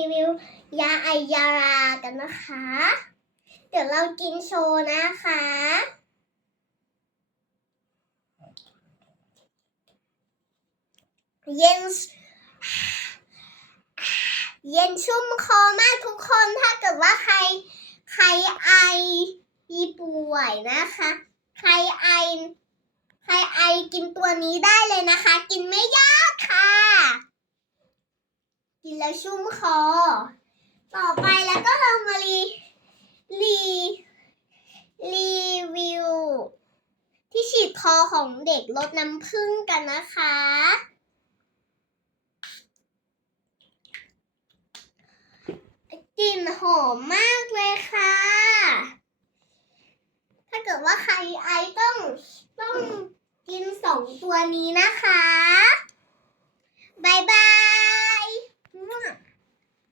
รีวิวยาไอยารากันนะคะ เดี๋ยวเรากินโชว์นะคะ เย็น เย็นชุ่มคอมากทุกคนถ้าเกิดว่าใคร ใครไออีป่วยนะคะ ใครไอ ใครไอกินตัวนี้ได้เลยนะคะ กินไม่ยาก นแล้วชุ่มคอ ต่อไปแล้วก็เรามารีรีรีวิว ที่ฉีดคอของเด็กลดน้ำผึ้งกันนะคะ กลิ่นหอมมากเลยค่ะ ถ้าเกิดว่าใครไอต้องต้องกินสองตัวนี้นะคะ